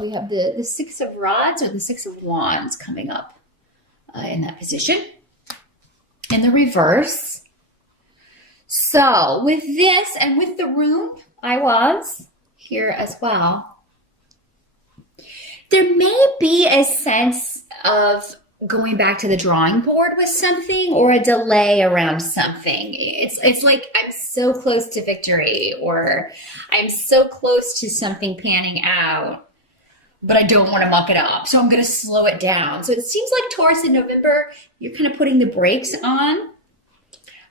We have the Six of Rods or the Six of Wands coming up in that position. In the reverse. So with this and with the room, I was here as well. There may be a sense of going back to the drawing board with something or a delay around something. It's like I'm so close to victory or I'm so close to something panning out, but I don't want to muck it up. So I'm going to slow it down. So it seems like Taurus in November, you're kind of putting the brakes on.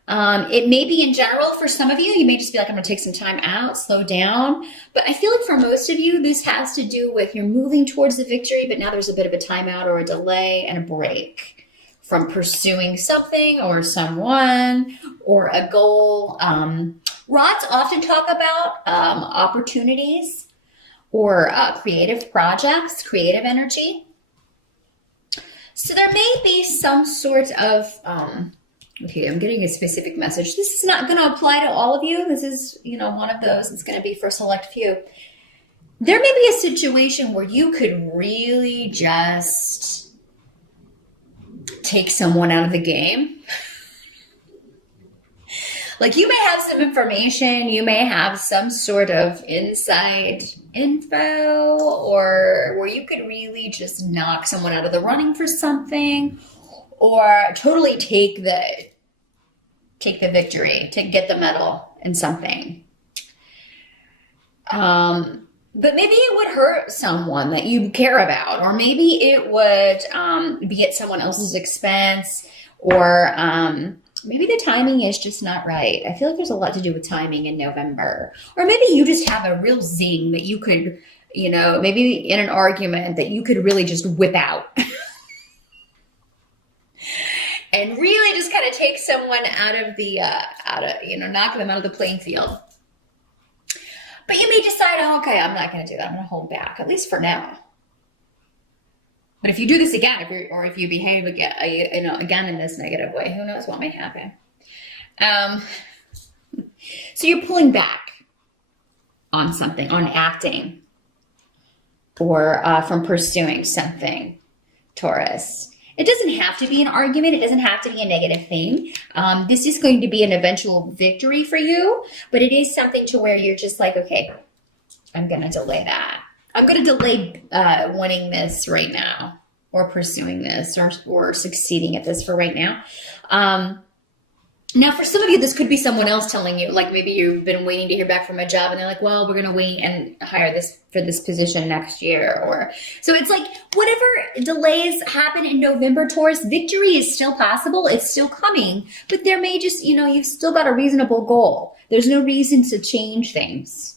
It may be in general for some of you, you may just be like, I'm going to take some time out, slow down. But I feel like for most of you, this has to do with you're moving towards the victory, but now there's a bit of a timeout or a delay and a break from pursuing something or someone or a goal. Rods often talk about opportunities or creative projects, creative energy. So there may be some sort of... okay, I'm getting a specific message. This is not going to apply to all of you. This is, one of those. It's going to be for a select few. There may be a situation where you could really just take someone out of the game. Like you may have some information, you may have some sort of inside info, or where you could really just knock someone out of the running for something, or totally take the victory, to get the medal in something. But maybe it would hurt someone that you care about, or maybe it would be at someone else's expense, or maybe the timing is just not right. I feel like there's a lot to do with timing in November. Or maybe you just have a real zing that you could, maybe in an argument that you could really just whip out. And really just kind of take someone out of the, knock them out of the playing field. But you may decide, okay, I'm not going to do that. I'm going to hold back, at least for now. But if you do this again, if you behave again, again in this negative way, who knows what may happen. So you're pulling back on something, on acting, or from pursuing something, Taurus. It doesn't have to be an argument. It doesn't have to be a negative thing. This is going to be an eventual victory for you, but it is something to where you're just like, okay, I'm going to delay that. I'm going to delay winning this right now, or pursuing this, or succeeding at this for right now. Now, for some of you, this could be someone else telling you, like maybe you've been waiting to hear back from a job and they're like, well, we're going to wait and hire this for this position next year. So it's like whatever delays happen in November, Taurus, victory is still possible. It's still coming, but there may just, you've still got a reasonable goal. There's no reason to change things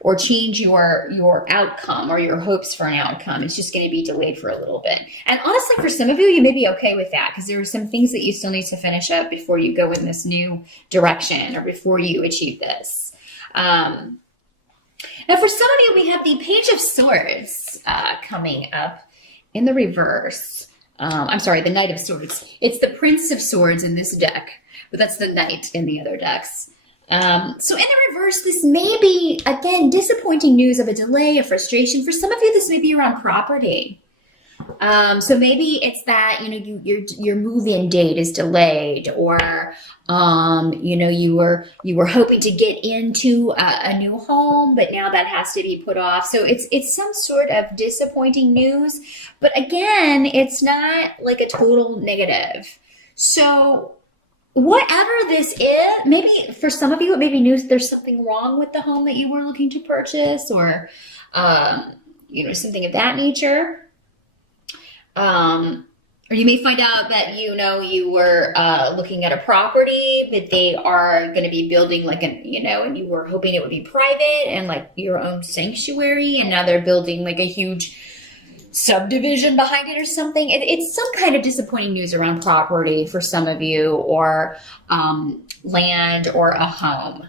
or change your outcome or your hopes for an outcome. It's just going to be delayed for a little bit. And honestly, for some of you, you may be okay with that because there are some things that you still need to finish up before you go in this new direction or before you achieve this. Now, for some of you, we have the Page of Swords coming up in the reverse. The Knight of Swords. It's the Prince of Swords in this deck, but that's the Knight in the other decks. So in the reverse, this may be, again, disappointing news of a delay, a frustration. For some of you, this may be around property. So maybe it's that, your move-in date is delayed, or, you were hoping to get into a new home, but now that has to be put off. So it's some sort of disappointing news, but again, it's not like a total negative. So whatever this is, maybe for some of you, it may be news there's something wrong with the home that you were looking to purchase, or, something of that nature. Or you may find out that, you were looking at a property, but they are going to be building and you were hoping it would be private and like your own sanctuary, and now they're building like a huge subdivision behind it or something. It's some kind of disappointing news around property for some of you, or land or a home.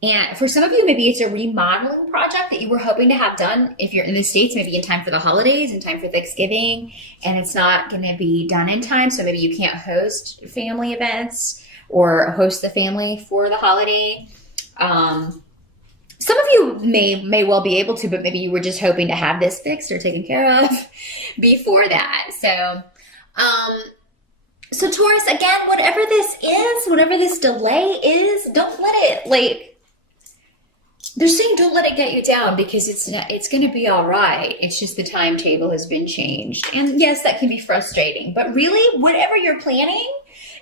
And for some of you, maybe it's a remodeling project that you were hoping to have done if you're in the States, maybe in time for the holidays, in time for Thanksgiving, and it's not going to be done in time. So maybe you can't host family events or host the family for the holiday. Some of you may well be able to, but maybe you were just hoping to have this fixed or taken care of before that. So Taurus, again, whatever this is, whatever this delay is, don't let it, they're saying don't let it get you down, because it's going to be all right. It's just the timetable has been changed. And yes, that can be frustrating, but really whatever you're planning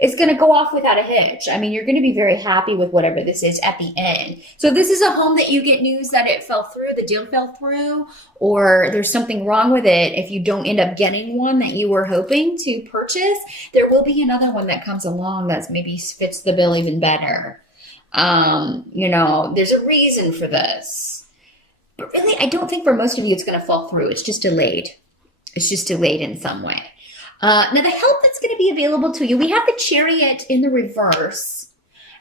is going to go off without a hitch. I mean, you're going to be very happy with whatever this is at the end. So if this is a home that you get news that it fell through, the deal fell through, or there's something wrong with it, if you don't end up getting one that you were hoping to purchase, there will be another one that comes along that maybe fits the bill even better. There's a reason for this. But really, I don't think for most of you it's going to fall through. It's just delayed. It's just delayed in some way. Now, the help that's going to be available to you, we have the Chariot in the reverse,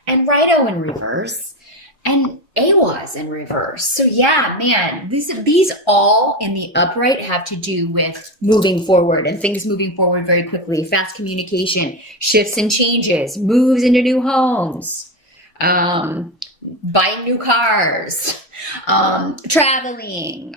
and Righto in reverse, and Awaz in reverse. So yeah, man, these all in the upright have to do with moving forward and things moving forward very quickly, fast communication, shifts and changes, moves into new homes, buying new cars, traveling.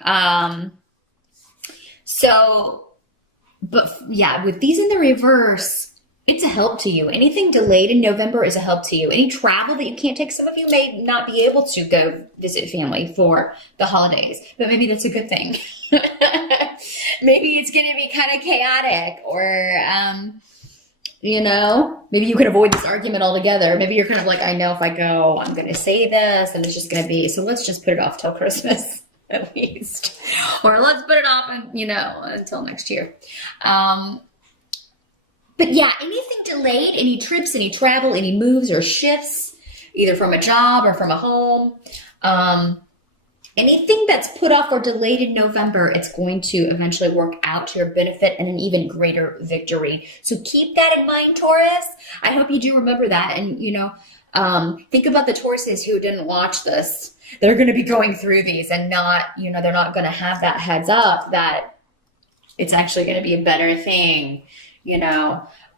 But yeah, with these in the reverse, it's a help to you. Anything delayed in November is a help to you. Any travel that you can't take, some of you may not be able to go visit family for the holidays, but maybe that's a good thing. Maybe it's going to be kind of chaotic, or, maybe you can avoid this argument altogether. Maybe you're kind of like, I know if I go, I'm going to say this and it's just going to be, so let's just put it off till Christmas. At least, or let's put it off, until next year. But yeah, anything delayed, any trips, any travel, any moves or shifts, either from a job or from a home, anything that's put off or delayed in November, it's going to eventually work out to your benefit and an even greater victory. So keep that in mind, Taurus. I hope you do remember that. And, think about the Tauruses who didn't watch this. They're going to be going through these and not, they're not going to have that heads up that it's actually going to be a better thing,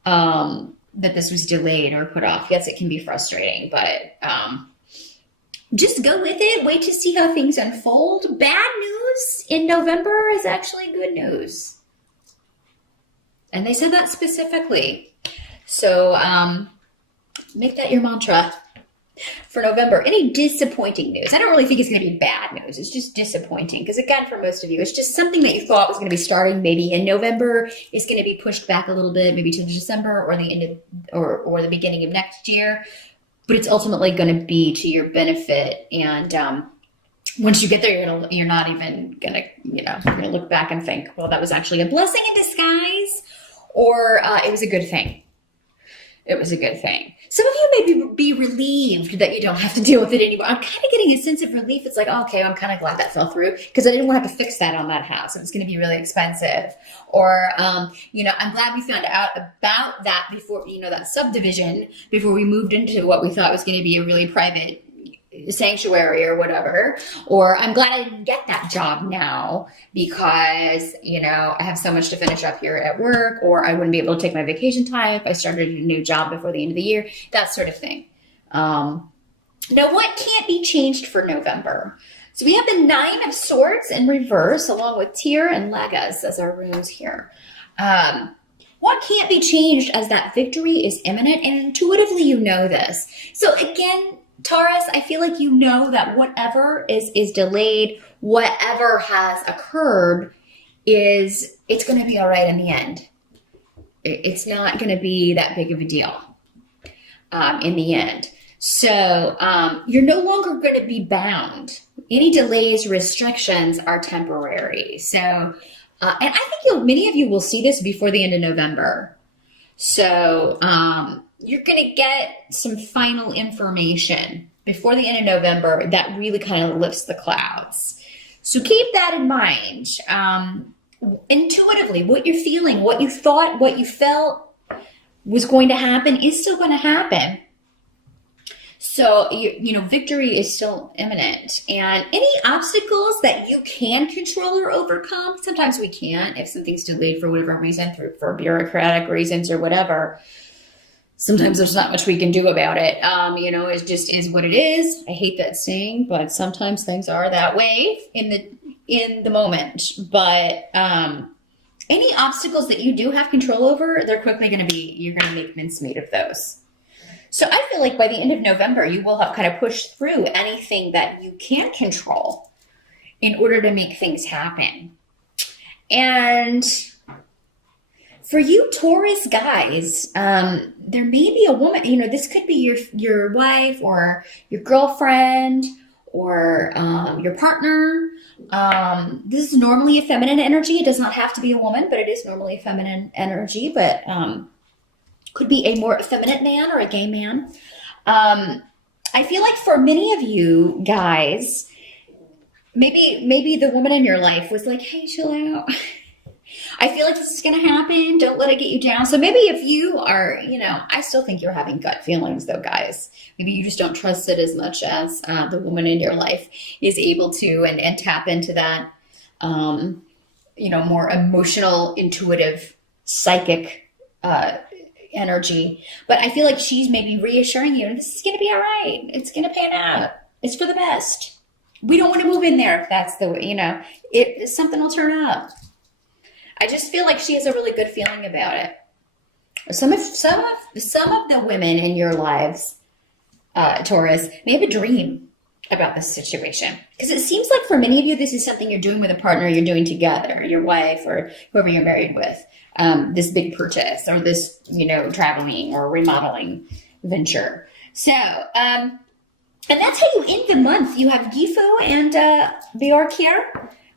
that this was delayed or put off. Yes, it can be frustrating, but just go with it. Wait to see how things unfold. Bad news in November is actually good news. And they said that specifically. So make that your mantra for November. Any disappointing news? I don't really think it's going to be bad news. It's just disappointing, because again, for most of you, it's just something that you thought was going to be starting maybe in November is going to be pushed back a little bit, maybe to December or the end of, or the beginning of next year. But it's ultimately going to be to your benefit. And once you get there, you're not even going to, you're going to look back and think, well, that was actually a blessing in disguise, or it was a good thing. It was a good thing. Some of you may be relieved that you don't have to deal with it anymore. I'm kind of getting a sense of relief. It's like, okay, I'm kind of glad that fell through, because I didn't want to have to fix that on that house. It was going to be really expensive. Or, I'm glad we found out about that before, that subdivision, before we moved into what we thought was going to be a really private sanctuary or whatever. Or I'm glad I didn't get that job now, because, I have so much to finish up here at work, or I wouldn't be able to take my vacation time if I started a new job before the end of the year, that sort of thing. Now, what can't be changed for November? So we have the Nine of Swords in reverse, along with Tyr and Lagas as our runes here. What can't be changed, as that victory is imminent, and intuitively you know this. So again, Taurus, I feel like that whatever is delayed, whatever has occurred, it's going to be all right in the end. It's not going to be that big of a deal in the end. So you're no longer going to be bound. Any delays, restrictions are temporary. So, and I think many of you will see this before the end of November. So you're going to get some final information before the end of November that really kind of lifts the clouds. So keep that in mind. Intuitively, what you're feeling, what you thought, what you felt was going to happen is still going to happen. So, victory is still imminent. And any obstacles that you can control or overcome, sometimes we can't if something's delayed for whatever reason, for bureaucratic reasons or whatever. sometimes there's not much we can do about it. It just is what it is. I hate that saying, but sometimes things are that way in the moment. But any obstacles that you do have control over, they're quickly you're going to make mincemeat of those. So I feel like by the end of November, you will have kind of pushed through anything that you can't control in order to make things happen. And for you Taurus guys, there may be a woman, this could be your wife or your girlfriend or your partner. This is normally a feminine energy. It does not have to be a woman, but it is normally a feminine energy, but could be a more effeminate man or a gay man. I feel like for many of you guys, maybe the woman in your life was like, hey, chill out. I feel like this is going to happen. Don't let it get you down. So maybe if you are, I still think you're having gut feelings though, guys. Maybe you just don't trust it as much as the woman in your life is able to and tap into that, more emotional, intuitive, psychic energy. But I feel like she's maybe reassuring you, this is going to be all right. It's going to pan out. It's for the best. We don't want to move in there if that's the way, something will turn up. I just feel like she has a really good feeling about it. Some of the women in your lives, Taurus, may have a dream about this situation. Because it seems like for many of you, this is something you're doing with a partner, you're doing together, your wife or whoever you're married with. This big purchase or this, traveling or remodeling venture. So, and that's how you end the month. You have Gifu and Bjork here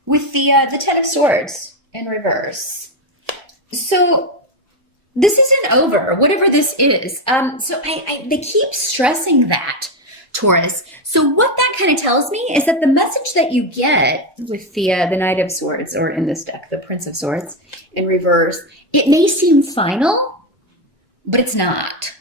with the Ten of Swords in reverse. So this isn't over, whatever this is. So they keep stressing that, Taurus. So what that kind of tells me is that the message that you get with the Knight of Swords, or in this deck, the Prince of Swords in reverse, it may seem final, but it's not.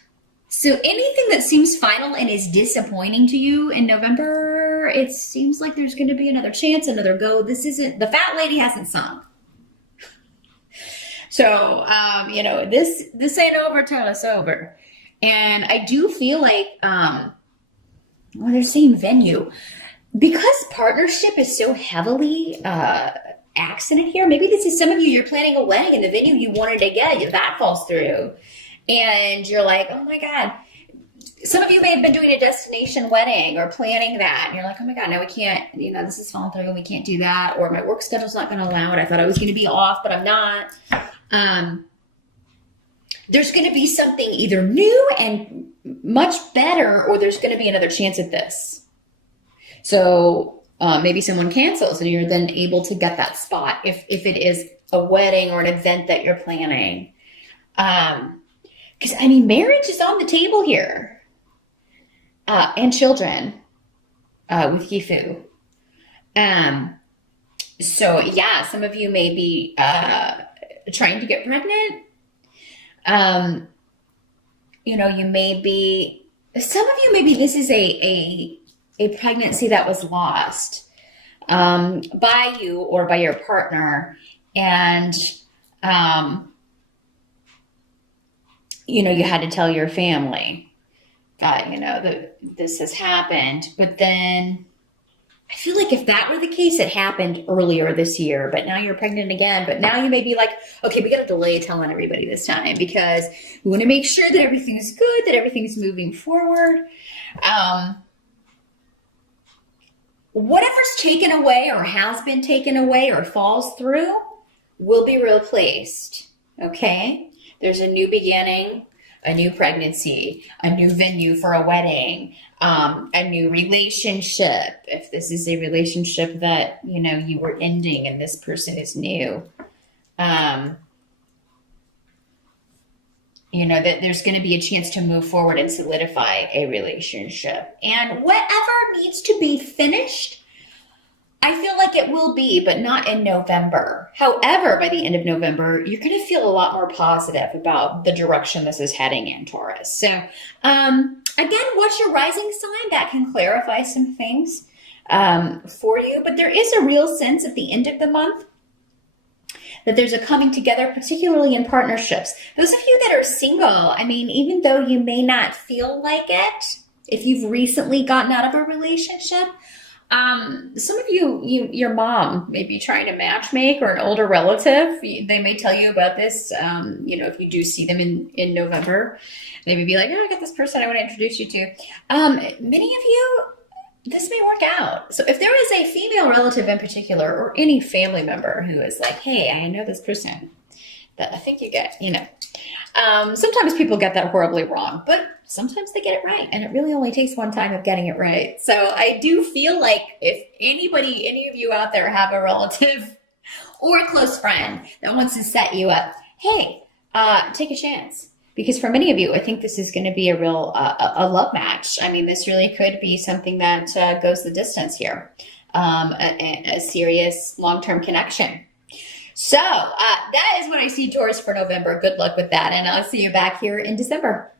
So anything that seems final and is disappointing to you in November, it seems like there's going to be another chance, another go. This isn't, the fat lady hasn't sung. So, this ain't over till it's over. And I do feel like, they're saying venue. Because partnership is so heavily accented here, maybe this is some of you, you're planning a wedding and the venue you wanted to get, that falls through. And you're like, oh my God. Some of you may have been doing a destination wedding or planning that. And you're like, oh my God, no, we can't, this is falling through and we can't do that. Or my work schedule's not going to allow it. I thought I was going to be off, but I'm not. There's going to be something either new and much better, or there's going to be another chance at this. So maybe someone cancels and you're then able to get that spot if it is a wedding or an event that you're planning. Because, marriage is on the table here. And children with Gifu. So, yeah, some of you may be trying to get pregnant. You may be, some of you, maybe this is a pregnancy that was lost by you or by your partner. And, you had to tell your family that, that this has happened. But then I feel like if that were the case, it happened earlier this year, but now you're pregnant again. But now you may be like, okay, we got to delay telling everybody this time because we want to make sure that everything's good, that everything's moving forward. Whatever's taken away or has been taken away or falls through will be replaced. Okay? There's a new beginning, a new pregnancy, a new venue for a wedding, a new relationship. If this is a relationship that, you were ending and this person is new, that there's going to be a chance to move forward and solidify a relationship. And whatever needs to be finished, I feel like it will be, but not in November. However, by the end of November, you're going to feel a lot more positive about the direction this is heading in, Taurus. So, again, what's your rising sign? That can clarify some things for you. But there is a real sense at the end of the month that there's a coming together, particularly in partnerships. Those of you that are single, I mean, even though you may not feel like it, if you've recently gotten out of a relationship, some of your mom may be trying to matchmake, or an older relative. They may tell you about this, if you do see them in November. They may be like, oh, I got this person I want to introduce you to. Many of you, this may work out. So if there is a female relative in particular, or any family member who is like, hey, I know this person that I think you get, sometimes people get that horribly wrong, but sometimes they get it right. And it really only takes one time of getting it right. So I do feel like if any of you out there have a relative or a close friend that wants to set you up, hey, take a chance. Because for many of you, I think this is going to be a real a love match. I mean, this really could be something that goes the distance here, a serious long-term connection. So that is what I see, Taurus, for November. Good luck with that, and I'll see you back here in December.